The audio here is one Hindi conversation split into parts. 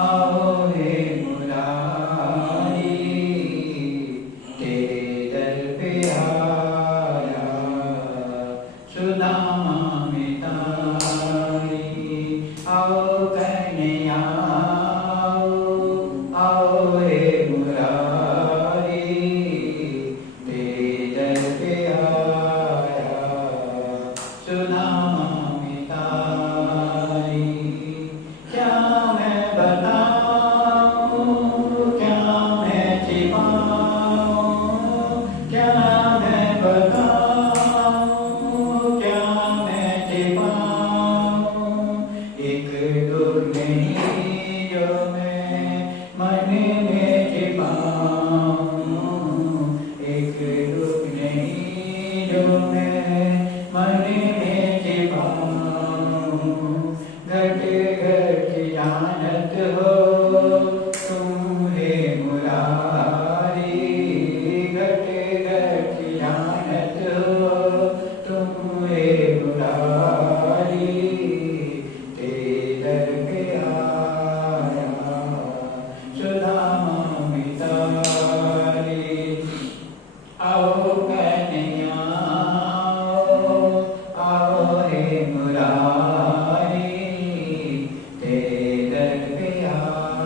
आओ हे मुरारी, तेरे दर पे आया सुदामा मिताई। आओ कन्हैया आओ हे मुरारी, तेरे दर पे आया सुदामा मिताई। क्या मैं बताऊं, क्या मैं छिपाऊं, क्या मैं बताऊं, क्या मैं छिपाऊं। एक दुख नहीं जो मैं मन में छिपाऊं, एक दुख नहीं जो मैं मन में छिपाऊं। घट घट जानत हो तुम हे मुरारी, घट घट जानत हो तुम हे मुरारी, तेरे दर पे आया सुदामा मितारी। आओ कन्हैया आओ हे मुरारी, तेरे दर पे आया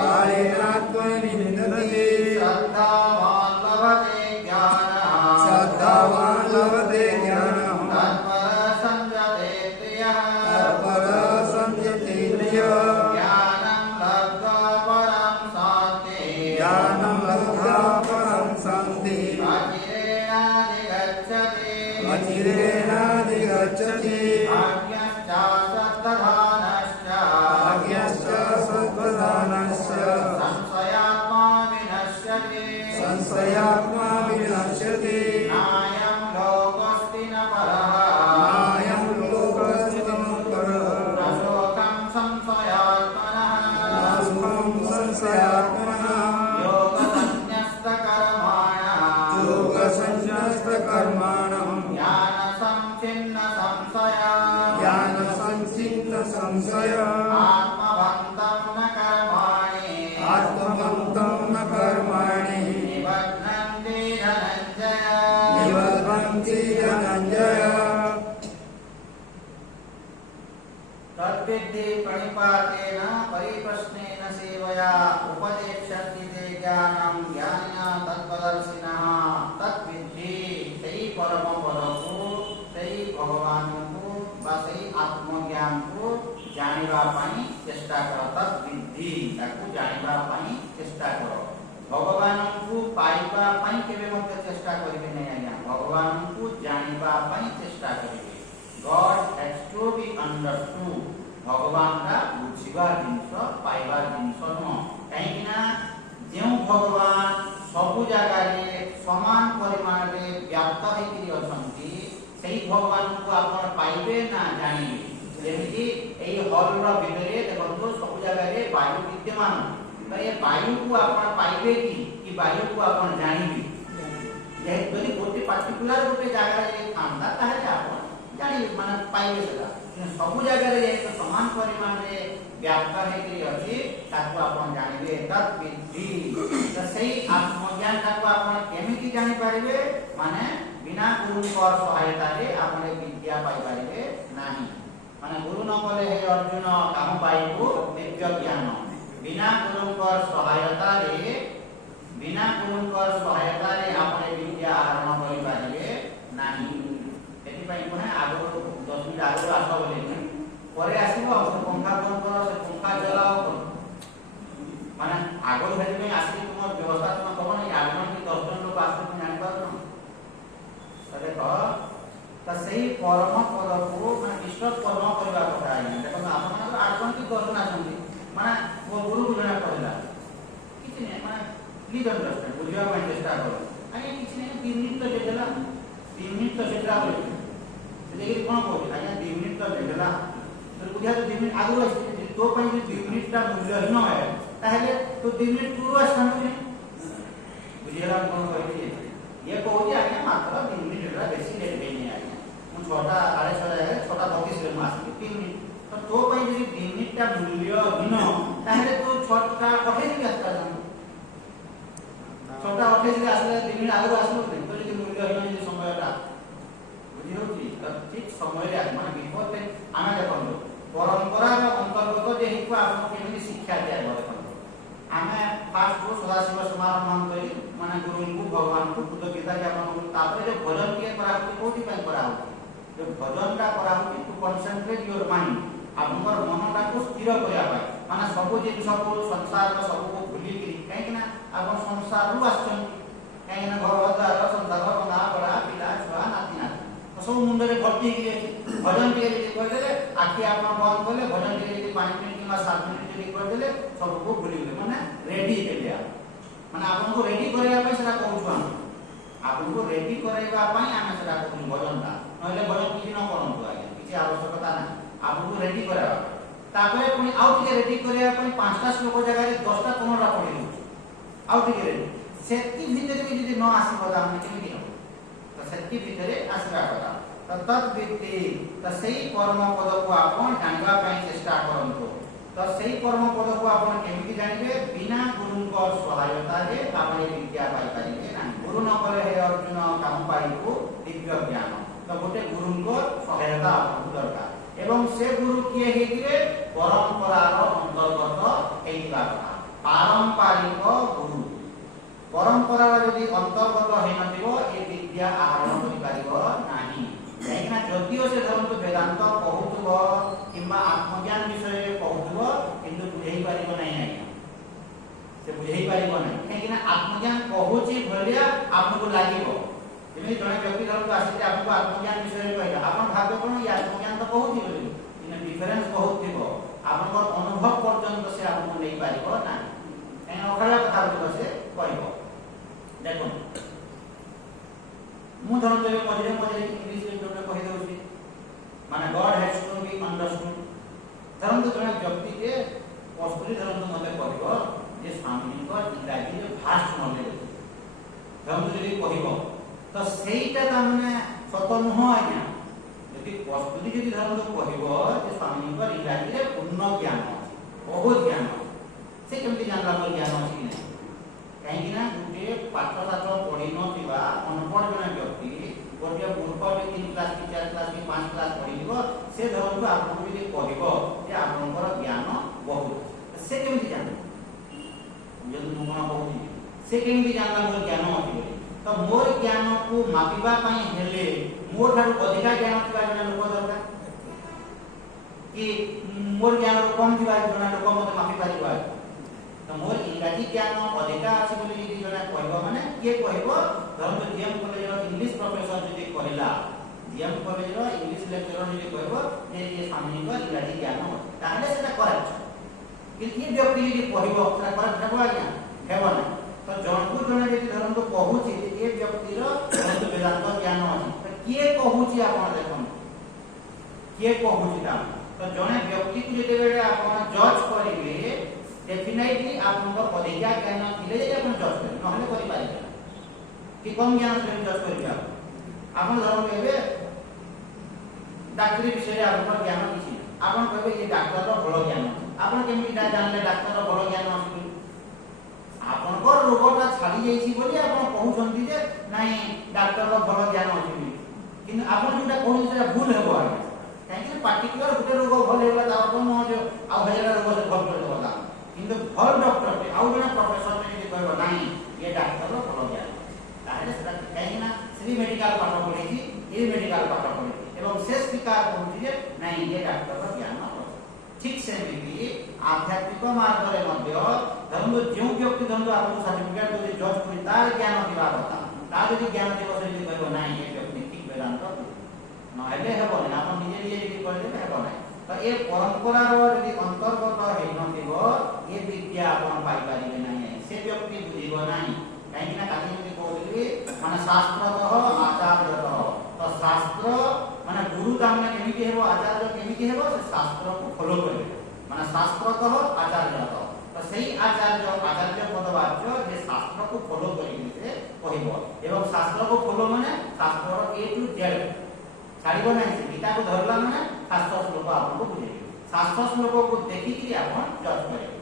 कालेनात्मनि विन्दते अचिरेणाधिगच्छति भाग्यश्च सद्दधानश्च संशयात्मा विनश्यति संशयात्मा विनश्यति नायं लोकोऽस्ति न परः नायं लोकोऽस्ति न परः न शोकं संशयात्मनः नाशं संशयात्मनः योगसंन्यस्तकर्माणां ज्ञानसंच्छिन्न संशय आत्मवन्तं न कर्माणि निबध्नन्ति धनञ्जय तद्विद्धि प्रणिपातेन परिप्रश्नेन सेवया उपदेक्षन्ति ते ज्ञानं ज्ञानिना तत्त्वदर्शिनः तद्विद्धि ସେହି परम ପଦକୁ ସେହି ଭଗବାନଙ୍କୁ ବା ସେହି ଆତ୍ମଜ୍ଞାନକୁ ଜାଣିବା ପାଇଁ ଚେଷ୍ଟା କର ତଦ୍ବିद्धି ତାକୁ ଜାଣିବା ପାଇଁ ଚେଷ୍ଟା କର ଭଗବାନଙ୍କୁ ପାଇବା ପାଇଁ କେବେ ମଧ୍ୟ ଚେଷ୍ଟା କରିବେ ନାହିଁ ଆଜ୍ଞା ଭଗବାନଙ୍କୁ ଜାଣିବା ପାଇଁ ଚେଷ୍ଟା କରିବେ God has to be understood. भगवान का बुझिबा जिनस पाइबा जिनस न कहीं ना जो भगवान सबु जगह रे समान परिमाण रे व्याप्त होकरी अछंती सेही भगवान को आपण पाइबे ना जानिबे जेमिति एई हॉल रो भितरे देखंतो सबु जगह रे वायु विद्यमान तो ये वायु को आपण पाइबे कि वायु को आपण जानिबे जे यदि गोटे पर्टिकुलर गोटे जगह रे थांदा ताहे आपण जानि माने पाइबे सेटा सबु जगह रे एक समान परिमाण रे व्याप्त हेकरी अछि ताको आपण जानिबे तद्विद्धि तो सही आत्मज्ञान ताको आपण केमिति जानि पारिबे माने बिना गुरुଙ୍କର सहायता रे आपण विद्या पाइ पारिबे नाही माने गुरु न कले हे अर्जुन काम पाइबो दिव्य ज्ञान बिना गुरुଙ୍କର सहायता रे आपण विद्या आरोहण करि पारिबे नाही एति पई कोने आगो 10 मिनिट आगो आसो बोले परे आसीबो से पंखा बंद करो से पंखा जलाओ माने आगो हेति में आसी तुम व्यवस्था तुम करो नहीं आगो की 10 जन लोग आसी तुम जानि पारो अरे कह त सही परम पद को माने विश्वास कर्म करबा କଥା आइ देखो आपण आगो की 10 जन आछंती माने वो गुरु गुरुना कहला किछि नै माने प्लीज अंडरस्टैंड बुझिया ପାଇଁ चेष्टा करो आगे किछि नै 3 मिनिट तो देला 3 मिनिट तो सेटा बोले देखि कोन कहू आज्ञा 2 मिनिट तो देला तो बुझिया तो 2 मिनिट आगु तो पई 2 मिनिट ता मूल्यहीन है ताहले तो 2 मिनिट पूर्व स्थान में बुझिया कोन कहली ये कहूजी आज्ञा मात्र 2 मिनिट रा बेसी लेट नहीं आज्ञा मु 6टा 6:30 है 6:25 रे मास 3 मिनिट तो पई यदि 2 मिनिट ता मूल्यहीन ताहले तो 6:28 के आसता 6:28 रे आसले 2 मिनिट आगु आसलो तो यदि मूल्यहीन यदि समयटा बुझियोची ठीक समय रे माने विपद आमे देखंतो परंपरा रो अंतर्गत जे हिको आपण केमिति शिक्षा दिया देखंतो आमे फास्ट को सदाशिव समारोह मान करी माने गुरु को भगवान को कृतज्ञता ज्ञापन करू तापर जे भजन के करा होती कोठी पई करा होती जो भजन का करा होती टू कंसंट्रेट योर माइंड आपनकर मनटा को स्थिर करिया पाए माने सब जिनिस को संसार रो सब को भूली करी काहे कि ना आपण संसार रु आछन काहे ना घर द्वार संसार बना बड़ा पिला छुआ नाती नाती सब मुंडे भर्ती के भजन के लिए कर देले आखि आप बंद करले भजन के लिए 5 मिनिट किमा 7 मिनिट के लिए कर देले सब को भूली गले माने रेडी देले माने आपन को रेडी करेया पई सेटा कहू हम आपन को रेडी करेबा पई आमे सेटा कहू भजन ता नले भजन किछि न करंतु आगे किछि आवश्यकता ना आपन को रेडी करेबा तापरे पुनी आउ टिके रेडी करेया पई 5टा श्लोक जगह रे 10टा कोनरा पड़ी आउ टिके रेडी सेति भीतर भी यदि न आसी बदा हम केमिति हो तो सेति भीतर आसीबा कथा तो तद्विद्धि तो सही कर्म पद को आपण जानबा पई चेष्टा करंतो तो सही कर्म पद को आपण केमिति जानिबे बिना गुरुଙ୍କ सहायता रे आपण विद्या पाई परिबे ना गुरु न करे हे अर्जुन काम पाइबो दिव्य ज्ञान तो गोटे गुरुଙ୍କ सहायता आपको दरकार एवं से गुरु किए हेतिरे परंपरा रो अंतर्गत हेइबा कथा पारंपरिक गुरु परंपरा यदि अंतर्गत हे नथिबो ए विद्या आहरण करि परिबो नाही काहेकि जदिओ से धरंतु वेदांत कहूथबो किंबा आत्मज्ञान विषय कहूथबो किंतु बुझेई परिबो नाही आज्ञा से बुझेई पारिबो नै काहेकि ना आत्मज्ञान कहूची भलिया आपनको लागिबो जेमे जने व्यक्ति धरतो आसी आपको आत्मज्ञान विषय कहला आपन भाबे कोन या आत्मज्ञान तो कहूची बोली इन डिफरेंस बहुत थिबो आपन अनुभव पर्यंत से आपको नै पारिबो ना ए अखला कथा बोली से कहबो देखो मु धरतो मझे मझे इंग्लिश रे जोने कहि दउची माने God has to be understood धरतो जने व्यक्ति के पस्तुरी धरतो मते कहबो जे स्वामी को इंग्रजी रे फास्ट नॉलेज धरतो जदी कहबो तो सेईटा तामने सत नह आज्ञा यदि पस्तुरी जदी धरतो कहबो जे स्वामी को इंग्रजी रे पूर्ण ज्ञान बहुत ज्ञान से केमति जानला पर ज्ञान अछि नै काहेकि ना गुटे पाठ शास्त्र पढि नथिबा अनपढ़ जने व्यक्ति गोटे मूर्ख व्यक्ति 3 क्लास की 4 क्लास की 5 क्लास पढिबो से धरतो आपन जदी कहबो जे आपनकर ज्ञान बहुत से केमति जान यदि मुमा कहूची से केमति जानला मोर ज्ञान अछि बोली तो मोर ज्ञान को मापिबा पई हेले मोर ठारू अधिका ज्ञान थिबा जने लोक दरकार कि मोर ज्ञान कम थिबा जने लोक मते मापि पारिबा तो मोर इंग्रजी ज्ञान अधिका अछि बोली यदि जने कहबो माने के कहबो धरम जीएम कॉलेज रो इंग्लिश प्रोफेसर जदि कहला जीएम कॉलेज रो इंग्लिश लेक्चरर जदि कहबो जे ये स्वामी को इंग्रजी ज्ञान ताहले सेटा करेक्ट कि ये व्यक्ति यदि कहबो सेटा करेक्ट हेबो आज्ञा हेबो ना तो जनकु जने यदि धरम तो कहूची ये व्यक्ति रो वेदांत ज्ञान अछि तो के कहूची आपण देखन के कहूची ता तो जने व्यक्ति को जदि बेले आपण जज करिवे डेफिनेटली आपनको अधिका ज्ञान थिले जे आपण जज करिवे नहले करि पारिबे कि कम ज्ञान से जज करिवे आपण धरम कहबे डाक्टरी विषय आपन ज्ञान किछि आपण कहबे ये डाक्टर रो बड़ ज्ञान आपण केमि जानले डाक्टर रो बड़ ज्ञान अछि आपनको रोगटा छाडी जाईछि बोली आपण कहउछंती जे नाही डाक्टर रो बड़ ज्ञान अछि किन आपण जोटा कहउछ सेटा भूल हेबो काहेकि पार्टिकुलर गुटे रोग भल हेबा ता आपण जो आ हजार रोग से भल कर देबा किंतु भल डॉक्टर पे आउ जने प्रोफेसर ने जे कहबो नाही ये डाक्टर रो बड़ ज्ञान ताहे सेटा काहेकि ना श्री मेडिकल पाठ पढिछि ए मेडिकल पाठ पढिछि एवं से स्वीकार करूछि जे नाही ये डाक्टर रो ज्ञान ठीक से भी आध्यात्मिक मार्ग रे मध्य धर्म जो व्यक्ति धर्म आपको सर्टिफिकेट दे जज करी तार ज्ञान दिबा କଥା तार यदि ज्ञान दिबो से यदि कहबो नाही ये व्यक्ति ठीक वेदांत न हेले हेबो ना आपण निजे निजे यदि करले हेबो ना तो ए परंपरा रो यदि अंतर्गत हे न दिबो ये विद्या आपण पाई पारिबे नाही से व्यक्ति बुझिबो नाही काहे ना काली यदि कहली माने शास्त्रतः आचार्यतः तो शास्त्र माने गुरु तामने केमिति हेबो आचार्य केमिति हेबो से शास्त्र को फॉलो करबे माने शास्त्रतः आचार्यतः तो सही आचार्य पदवाच्य जे शास्त्र को फॉलो करिबे से कहबो एवं शास्त्र को फॉलो माने शास्त्र ए टू जेड छाड़िबो नाही से गीता को धरला माने शास्त्र श्लोक आपन को बुझेबे शास्त्र श्लोक को देखि कि आपन जज करिबे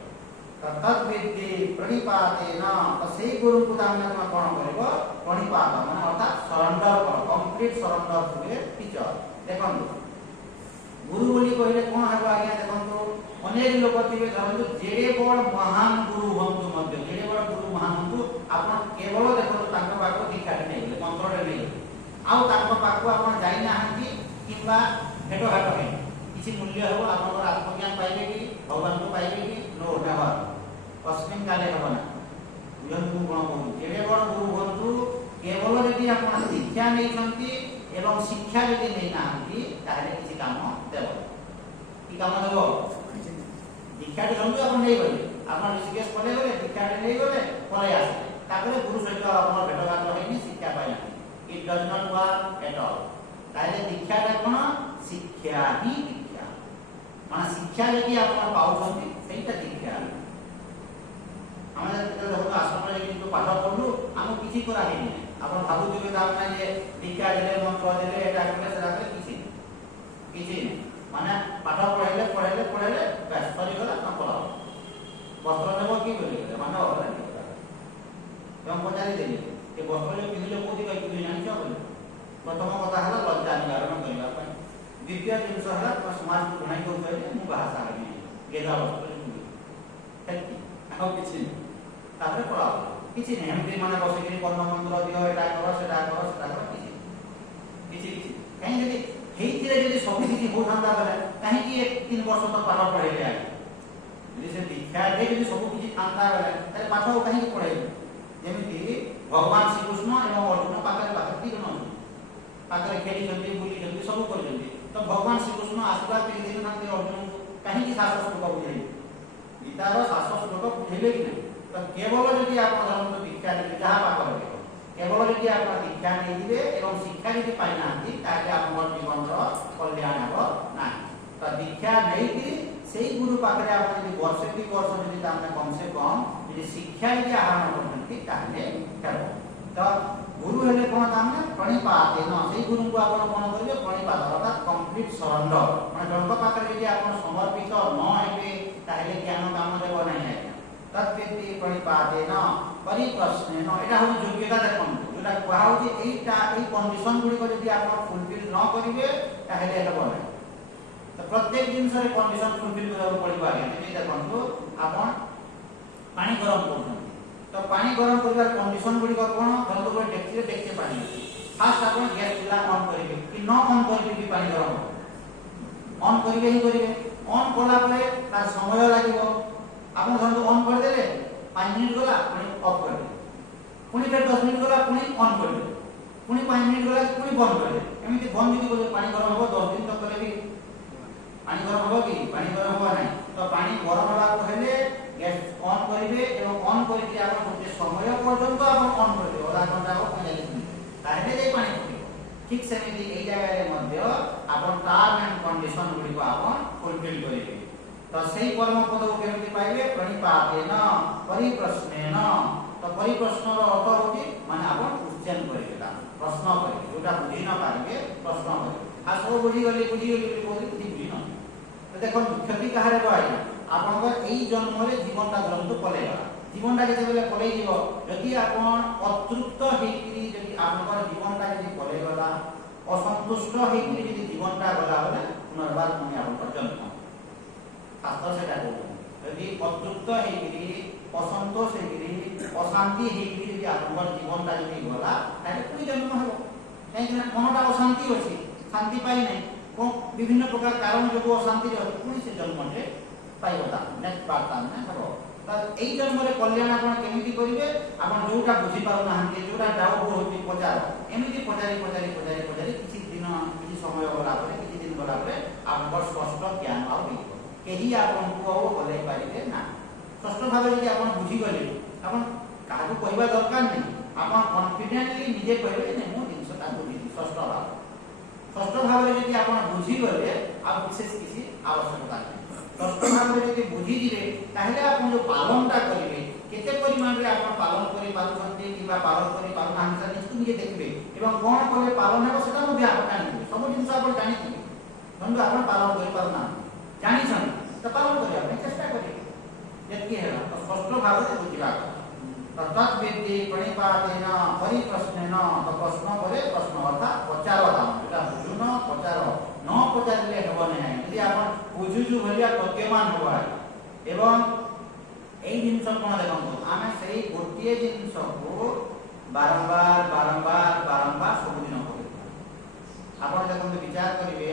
तत् विद्धि प्रणिपातेन तो सही गुरु को तामने कोन करबो प्रणिपात माने अर्थात सरेंडर कर कंप्लीट सरेंडर हुए टीचर देखन गुरु बोली कहले कोन हेबो आज्ञा देखन तो अनेक लोक थिबे धरन जेडे बड़ महान गुरु हंतु मध्य जेडे बड़ गुरु महान हंतु आपन केवल देखन तांको पाको दीक्षा नै गेले मंत्र रे नै आउ तांको पाको आपन जाई नाहंती किबा हेटो हाटो हे किछि मूल्य हो आपन आत्मज्ञान पाइबे कि भगवान को पाइबे कि नो नेवर कस्मिन काले हबना बुझंतु कोन कहू जेडे बड़ गुरु हंतु केवल यदि आपन शिक्षा नै छंती एवं शिक्षा यदि नै नाहंती ताहले किछि काम देबो कि काम देबो दीक्षा जंतु आपन नै गले आपन ऋषिकेश पले गले दीक्षा नै गले पले आसे ताकरे गुरु सहित आपन भेटघाट होइनी शिक्षा पाइना it does not work at all ताहले दीक्षा कोन शिक्षा ही दीक्षा माने शिक्षा यदि आपन पाउछंती सेटा दीक्षा हमरा देखो आश्रम रे किंतु पाठ पढलु हम किछि करा हे नै आपन भाबु दिबे दाम ना जे दीक्षा देले मंत्र देले एटा करले सेटा करले किछि नै माने पाठ पढाइले बस सरी गला न पढाओ वस्त्र नेबो कि बोले माने होला नै हम पचारि देले के वस्त्र ले पिहिले कोथि कहि कि जानि छ बोले प्रथम कथा हला लज्जा निवारण करिवा पय द्वितीय जिंस हला तो समाज को घणाई को कहले मु भाषा हबी गेदा वस्त्र ले हेति आउ किछि तापर पढाओ किछि नै हम माने बसे कि कर्म मंत्र दियो एटा करो सेटा किछि काहे जे हेइथिरे जे सब किछि हो थांदा बेले काहे कि 3 वर्ष तो पाठ पढाइले आइ ଯଦି ସେ ଦୀକ୍ଷାରେ ଯଦି ସବୁ କିଛି ଥାନ୍ତା ବେଲେ ତାହେଲେ ପାଠ କାହିଁକି ପଢ଼ାଇବେ? ଯେମିତି ଭଗବାନ ଶ୍ରୀକୃଷ୍ଣ ଏବଂ ଅର୍ଜୁନ ପାଖରେ ଦି ଜଣ ଅଛନ୍ତି, ପାଖରେ ଖେଳିଛନ୍ତି, ବୁଲିଛନ୍ତି, ସବୁ କରିଛନ୍ତି। ତ ଭଗବାନ ଶ୍ରୀକୃଷ୍ଣ ଆଶୀର୍ବାଦ କରି ଦେଇନାହାନ୍ତି ଅର୍ଜୁନଙ୍କୁ, କାହିଁକି 700 ଶ୍ଲୋକ ବୁଝେଇବେ? ଗୀତାର 700 ଶ୍ଲୋକ ବୁଝେଇଲେ କି ନାହିଁ? ତ କେବଳ ଯଦି ଆପଣ ଧରନ୍ତୁ ଦୀକ୍ଷା ନେବେ, ଯାହା ପାଖରେ ରହିବ, କେବଳ ଯଦି ଆପଣ ଦୀକ୍ଷା ନେଇଯିବେ ଏବଂ ଶିକ୍ଷା ଯଦି ପାଇନାହାନ୍ତି ତାହେଲେ ଆପଣଙ୍କର ଜୀବନର କଲ୍ୟାଣ ହେବ ନାହିଁ। ତ ଦୀକ୍ଷା ନେଇକି ସେଇ ଗୁରୁ ପାଖରେ ଆପଣ ଯଦି ବର୍ଷେ 2 ବର୍ଷ ଯଦି ତାମାନେ କମ୍ ସେ କମ୍ ଯଦି ଶିକ୍ଷା ଯଦି ଆହରଣ କରୁଛନ୍ତି ତାହେଲେ ହେବ। ତ ଗୁରୁ ହେଲେ କ'ଣ ତାମାନେ ପ୍ରଣିପାତେନ, ସେଇ ଗୁରୁଙ୍କୁ ଆପଣ କ'ଣ କରିବେ? ପ୍ରଣିପାତ ଅର୍ଥାତ୍ କମ୍ପ୍ଲିଟ୍ ସରେଣ୍ଡର। ମାନେ ଜଣଙ୍କ ପାଖରେ ଯଦି ଆପଣ ସମର୍ପିତ ନ ହେବେ ତାହେଲେ ଜ୍ଞାନ କାମ ଦେବ ନାହିଁ ଆଜ୍ଞା। ତତ୍ପେତି ପ୍ରଣିପାତେନ ପରିପ୍ରଶ୍ନେନ, ଏଇଟା ହେଉଛି ଯୋଗ୍ୟତା। ଦେଖନ୍ତୁ ଯୋଉଟା କୁହାହେଉଛି ଏଇଟା, ଏଇ କଣ୍ଡିସନ ଗୁଡ଼ିକ ଯଦି ଆପଣ ଫୁଲଫିଲ୍ ନ କରିବେ ତାହେଲେ ହେବ ନାହିଁ। ତ ପ୍ରତ୍ୟେକ ଜିନିଷରେ କଣ୍ଡିସନ ଫୁଲଫିଲ୍ କରିବାକୁ ପଡ଼ିବ ଆଜ୍ଞା। ଯେମିତି ଦେଖନ୍ତୁ ଆପଣ ପାଣି ଗରମ କରୁଛନ୍ତି, ତ ପାଣି ଗରମ କରିବାର କଣ୍ଡିସନ ଗୁଡ଼ିକ କ'ଣ? ଧରନ୍ତୁ ଗୋଟେ ଡେକ୍ଚିରେ ପାଣି ଅଛି, ଫାଷ୍ଟ ଆପଣ ଗ୍ୟାସ୍ ଚୁଲା ଅନ୍ କରିବେ କି ନ ଅନ୍ କରିବେ ବି ପାଣି ଗରମ ହେବ? ଅନ୍ କରିବେ ହିଁ କରିବେ। ଅନ୍ କଲା ପରେ ତାର ସମୟ ଲାଗିବ। ଆପଣ ଧରନ୍ତୁ ଅନ୍ କରିଦେଲେ, 5 ମିନିଟ୍ ଗଲା ପୁଣି ଅଫ୍ କରିଦେଲେ, ପୁଣି ଫେର 10 ମିନିଟ୍ ଗଲା ପୁଣି ଅନ୍ କରିଦେଲେ, ପୁଣି 5 ମିନିଟ୍ ଗଲା ପୁଣି ବନ୍ଦ କରିଦେଲେ। ଏମିତି ବନ୍ଦ ଯଦି କରିବେ ପାଣି ଗରମ ହେବ? 10 ଦିନ ତକ କଲେ ବି ପାଣି ଗରମ ହେବ କି? ପାଣି ଗରମ ହେବ ନାହିଁ। ତ ପାଣି ଗରମ ହେବାକୁ ହେଲେ ଗ୍ୟାସ୍ ଅନ୍ କରିବେ ଏବଂ ଅନ୍ କରିକି ଆପଣ ଗୋଟେ ସମୟ ପର୍ଯ୍ୟନ୍ତ ଆପଣ ଅନ୍ କରିଦେବେ, ଅଧା ଘଣ୍ଟା ହେବ 45 ମିନିଟ୍, ତାହେଲେ ଯାଇ ପାଣି ଫୁଟିବ। ଠିକ୍ ସେମିତି ଏଇ ଜାଗାରେ ମଧ୍ୟ ଆପଣ ଟର୍ମ ଆଣ୍ଡ କଣ୍ଡିସନ ଗୁଡ଼ିକ ଆପଣ ଫୁଲଫିଲ୍ କରିବେ। ତ ସେଇ ପରମ ପଦକୁ କେମିତି ପାଇବେ? ପ୍ରଣିପାତେନ ପରିପ୍ରଶ୍ନେନ। ତ ପରିପ୍ରଶ୍ନର ଅର୍ଥ ହେଉଛି ମାନେ ଆପଣ କ୍ୱେଶ୍ଚନ୍ କରିବେ, ପ୍ରଶ୍ନ କରିବେ, ଯୋଉଟା ବୁଝି ନ ପାରିବେ ପ୍ରଶ୍ନ କରିବେ। ଆଉ ସବୁ ବୁଝିଗଲି ବୋଲି କହୁଥିଲେ କିଛି ବୁଝି ନ। ତ ଦେଖନ୍ତୁ କ୍ଷତି କାହାର ହେବ ଆଜ୍ଞା? ଆପଣଙ୍କର ଏଇ ଜନ୍ମରେ ଜୀବନଟା ଧରନ୍ତୁ ପଳେଇଗଲା। ଜୀବନଟା ଯେତେବେଳେ ପଳେଇଯିବ, ଯଦି ଆପଣ ଅତୃପ୍ତ ହେଇକିରି ଯଦି ଆପଣଙ୍କର ଜୀବନଟା ଯଦି ପଳେଇଗଲା, ଅସନ୍ତୁଷ୍ଟ ହେଇକିରି ଯଦି ଜୀବନଟା ଗଲା ବୋଲେ ପୁନର୍ବାର ପୁଣି ଆପଣଙ୍କର ଜନ୍ମ। ଶାସ୍ତ୍ର ସେଟା କହୁଛନ୍ତି, ଯଦି ଅତୃପ୍ତ ହେଇକିରି, ଅସନ୍ତୋଷ ହେଇକିରି, ଅଶାନ୍ତି ହେଇକିରି ଯଦି ଆପଣଙ୍କର ଜୀବନଟା ଯଦି ଗଲା ତାହେଲେ ପୁଣି ଜନ୍ମ ହେବ। କାହିଁକିନା ମନଟା ଅଶାନ୍ତି ଅଛି, ଶାନ୍ତି ପାଇନାହିଁ, କ'ଣ ବିଭିନ୍ନ ପ୍ରକାର କାରଣ ଯୋଗୁଁ ଅଶାନ୍ତିରେ ଅଛି, ପୁଣି ସେ ଜନ୍ମଟେ ପାଇବ। ତା ନେକ୍ସଟ ପାର୍ଟ ତାମାନେ ହେବ। ତ ଏଇ ଜନ୍ମରେ କଲ୍ୟାଣ ଆପଣ କେମିତି କରିବେ? ଆପଣ ଯୋଉଟା ବୁଝିପାରୁନାହାନ୍ତି, ଯୋଉଟା ଡାଉଟ୍ ରହୁଛି ପଚାର, ଏମିତି ପଚାରି କିଛି ଦିନ, କିଛି ସମୟ ଗଲା ପରେ, କିଛି ଦିନ ଗଲା ପରେ ଆପଣଙ୍କର ସ୍ପଷ୍ଟ ଜ୍ଞାନ ଆଉ ହେଇଯିବ। କେହି ଆପଣଙ୍କୁ ଆଉ ହଲେଇ ପାରିବେ ନା। ସ୍ପଷ୍ଟ ଭାବେ ଯଦି ଆପଣ ବୁଝିଗଲେ, ଆପଣ କାହାକୁ କହିବା ଦରକାର ନାହିଁ, ଆପଣ କନଫିଡେଣ୍ଟଲି ନିଜେ କହିବେ ଯେ ମୁଁ ଜିନିଷଟା ବୁଝିଛି। ସ୍ପଷ୍ଟ ଭାବରେ ଯଦି ଆପଣ ବୁଝିଗଲେ ଆଉ ବିଶେଷ କିଛି ଆବଶ୍ୟକତା ନାହିଁ। ସ୍ପଷ୍ଟ ଭାବରେ ଯଦି ବୁଝିଯିବେ ତାହେଲେ ଆପଣ ଯୋଉ ପାଳନଟା କରିବେ, କେତେ ପରିମାଣରେ ଆପଣ ପାଳନ କରିପାରୁଛନ୍ତି କିମ୍ବା ପାଳନ କରିପାରୁନାହାନ୍ତି ସେଟା ନିଜେ ଦେଖିବେ ଏବଂ କ'ଣ କଲେ ପାଳନ ହେବ ସେଟା ମଧ୍ୟ ଆପଣ ଜାଣିଥିବେ। ସବୁ ଜିନିଷ ଆପଣ ଜାଣିଥିବେ, କିନ୍ତୁ ଆପଣ ପାଳନ କରିପାରୁନାହାନ୍ତି, ଜାଣିଛନ୍ତି ତ ପାଳନ କରିବା ପାଇଁ ଚେଷ୍ଟା କରିବେ। ଯେତିକି ହେଲା ତ ସ୍ପଷ୍ଟ ଭାବରେ ବୁଝିବା କଥା। ତତ୍ବିଦ୍ଧି ପ୍ରଣିପାତେନ ପରିପ୍ରଶ୍ନେନ, ତ ପ୍ରଶ୍ନ ପରେ ପ୍ରଶ୍ନ ଅର୍ଥାତ୍ ପଚାର। ଯୋଉଟା ବୁଝୁନ ପଚାର, ନ ପଚାରିଲେ ହେବ ନାହିଁ। ଯଦି ଆପଣ ବୁଝୁଛୁ ଭଳିଆ ପ୍ରତ୍ୟମାନ ହେବ ଏବଂ ଏଇ ଜିନିଷ କ'ଣ ଦେଖନ୍ତୁ, ଆମେ ସେଇ ଗୋଟିଏ ଜିନିଷକୁ ବାରମ୍ବାର ସବୁଦିନ କରୁ। ଆପଣ ଦେଖନ୍ତୁ ବିଚାର କରିବେ,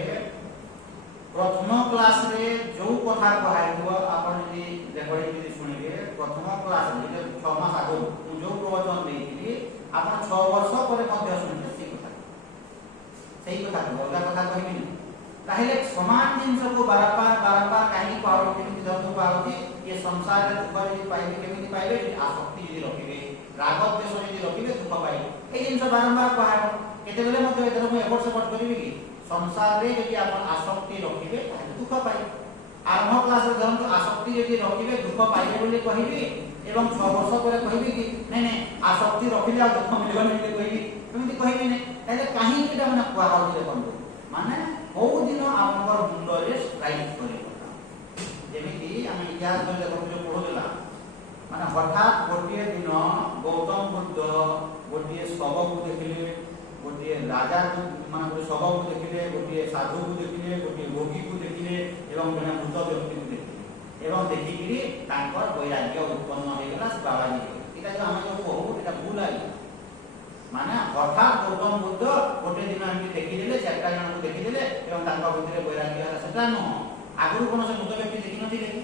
ପ୍ରଥମ କ୍ଲାସରେ ଯୋଉ କଥା କୁହାଯିବ ଆପଣ ଯଦି ରେକର୍ଡିଂ ଯଦି ଶୁଣିବେ, ପ୍ରଥମ କ୍ଲାସରେ 6 ମାସ ଆଗରୁ ମୁଁ ଯୋଉ ପ୍ରବଚନ ଦେଇଥିଲି ଆପଣ 6 ବର୍ଷ ପରେ ମଧ୍ୟ ଶୁଣିବେ ସେଇ କଥା ଅଲଗା କଥା କହିବିନି। ତାହେଲେ ସମାନ ଜିନିଷକୁ ବାରମ୍ବାର କାହିଁକି କୁହାଯାଉଛି? କେମିତି ଧରନ୍ତୁ କୁହାଯାଉଛି ଏ ସଂସାରରେ ଦୁଃଖ ଯଦି ପାଇବେ, କେମିତି ପାଇବେ? ଆସକ୍ତି ଯଦି ରଖିବେ, ରାଗ ଦ୍ୱେଷ ଯଦି ରଖିବେ ଦୁଃଖ ପାଇବେ। ଏଇ ଜିନିଷ ବାରମ୍ବାର କୁହାହେବ। କେତେବେଳେ ମଧ୍ୟ ଏଥର ମୁଁ ଏପଟ ସେପଟ କରିବି କି? ସଂସାରରେ ଯଦି ଆପଣ ଆସକ୍ତି ରଖିବେ ତାହେଲେ ଦୁଃଖ ପାଇବେ। ଆରମ୍ଭ କ୍ଲାସରେ ଧରନ୍ତୁ ଆସକ୍ତି ଯଦି ରଖିବେ ଦୁଃଖ ପାଇବେ ବୋଲି କହିବି ଏବଂ 6 ବର୍ଷ ପରେ କହିବି କି ନାଇଁ ଆସକ୍ତି ରଖିଲେ ଆଉ ଦୁଃଖ ମିଳିବନି ବୋଲି କହିବି? ଏମିତି କହିବି ନାହିଁ। ତାହେଲେ କାହିଁକି ଏଟା ମାନେ କୁହାଯାଉଛି ଦେଖନ୍ତୁ, ମାନେ କୋଉ ଦିନ ଆପଣଙ୍କର ମୁଣ୍ଡରେ ଷ୍ଟ୍ରାଇକ୍ କରିବ। ଯେମିତି ଆମେ ଇତିହାସ ଦେଖନ୍ତୁ ଯୋଉ ପଢୁଥିଲା, ମାନେ ହଠାତ୍ ଗୋଟିଏ ଦିନ ଗୌତମ ବୁଦ୍ଧ ଗୋଟିଏ ଶବକୁ ଦେଖିଲେ, ଗୋଟିଏ ରାଜା ମାନେ ଗୋଟେ ଶବକୁ ଦେଖିଲେ, ଗୋଟିଏ ସାଧୁକୁ ଦେଖିଲେ, ଗୋଟିଏ ରୋଗୀକୁ ଦେଖିଲେ ଏବଂ ଜଣେ ମୃତ ବ୍ୟକ୍ତିକୁ ଦେଖିଲେ ଏବଂ ଦେଖିକିରି ତାଙ୍କର ବୈରାଗ୍ୟ ଉତ୍ପନ୍ନ ହେଇଗଲା, ସେ ବାବାଜୀ ହେଇଗଲେ। ଏଇଟା ଯୋଉ ଆମେ ଯୋଉ କହୁ ଏଇଟା ଭୁଲ ଆଜ୍ଞା। ମାନେ ହଠାତ୍ ଗୌତମ ବୁଦ୍ଧ ଗୋଟେ ଦିନ ଏମିତି ଦେଖିଦେଲେ, 4ଟା ଜଣଙ୍କୁ ଦେଖିଦେଲେ ଏବଂ ତାଙ୍କ ଭିତରେ ବୈରାଗ୍ୟ ହେଲା, ସେଟା ନୁହଁ। ଆଗରୁ କୌଣସି ମୃତ ବ୍ୟକ୍ତି ଦେଖିନଥିଲେ କି?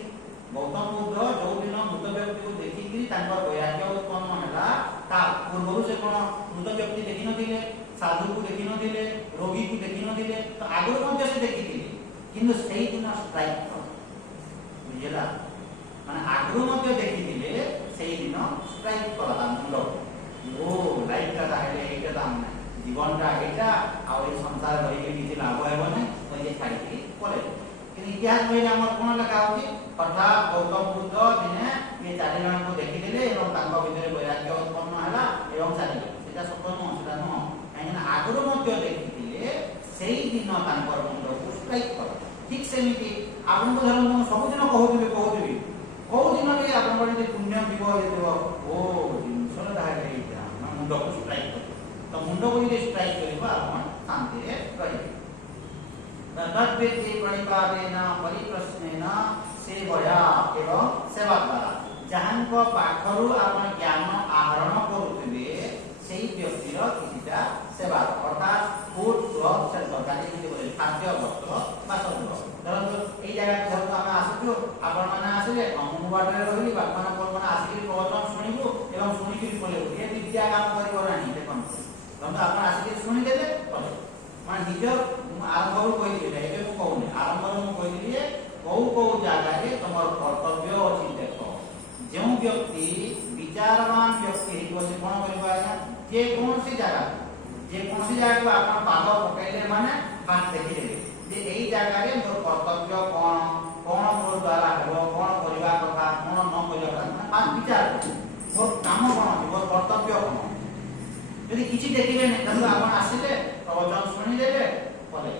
गौतम बुद्ध जो दिन मृत व्यक्ति को देखिकी वैराग्य उत्पन्न है ता पूर्व से कौन मृत व्यक्ति देखी नथिले साधु को देखी नथिले रोगी को देखी नथिले तो आगुर मध्य से देखिथिले किंतु सेही दिन स्ट्राइक बुझिला माने आगुर मध्य देखिथिले सेही दिन स्ट्राइक करला मुंड ओ लाइफ का ताहेले एटा दाम ना जीवनटा एटा आ ओई संसार रही के किछि लाभ हेबो नै तो ये छाड़ी के पले कि इतिहास में हमर कोन लगा होची अर्थात गौतम बुद्ध दिने ये चारि जन को देखि देले एवं तांको भितरे वैराग्य उत्पन्न हला एवं चारि सेटा सत्य न सेटा न काहेना आगुर मध्य देखिथिले सेही दिन तांकर मुंड को स्ट्राइक कर ठीक सेमिति आपन को धरम सब दिन कहउथिबे को दिन रे आपन को जे पुण्य जीव हेतबो ओ जिनसर दाहे एटा मुंड को स्ट्राइक कर तो मुंड को जे स्ट्राइक करबा आपन शांति रे रहिबे तद्विद्धि प्रणिपातेन परिप्रश्नेन सेवया एवं सेवा द्वारा जहां पाखरु आपण ज्ञान आहरण करुथिबे सेही व्यक्तिर किछिटा सेवा अर्थात फूड ड्रग से सरकारी जे बोले खाद्य वस्त्र बासगृह धरନ୍ତୁ एई जगह धरନ୍ତୁ ଆମେ ଆସିଛୁ ଆପଣ ମାନେ ଆସିले हम बाटरे रहिली बाप माने कोन माने आसिकि प्रवचन सुनिबु एवं सुनिकि पलेबु ए विद्या काम करिबो नाही देखନ୍ତୁ धरନ୍ତୁ आपण आसिकि सुनि देले पले माने निजर आरंभରୁ କହିଲି ଏବେ ମୁଁ କହୁନି आरंभରୁ ମୁଁ କହିଲି ଯେ କୋଉ ଜାଗାରେ ତମର କର୍ତ୍ତବ୍ୟ ଅଛି ଦେଖ ଯେଉଁ ବ୍ୟକ୍ତି विचारवान व्यक्ति हेतु से कोन करबा आज्ञा जे कोनसी जगह आपण पाद पकैले माने हाथ देखि देले जे एई जगह रे मोर कर्तव्य कोन मोर द्वारा हेबो कोन करबा कथा कोन न करबा कथा पाद विचार मोर काम कोन मोर कर्तव्य कोन यदि किछि देखिबे नै तब आपण आसिले प्रवचन सुनि देबे पले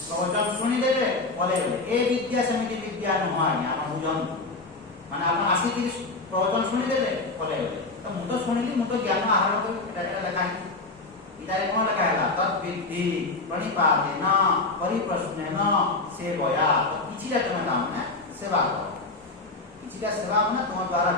प्रवचन सुनि देबे पले ए विद्या समिति विद्या न आज्ञा हम बुझन माने आपण आसिकि प्रवचन सुनि देले पले तो मु तो सुनिली मु तो ज्ञान आहरण कर एटा लगा इतारे कोन लगा है तद्विद्धि प्रणिपातेन परिप्रश्नेन सेवया किछिटा तुम दाम ने सेवा करो किछिटा सेवा माने तुम द्वारा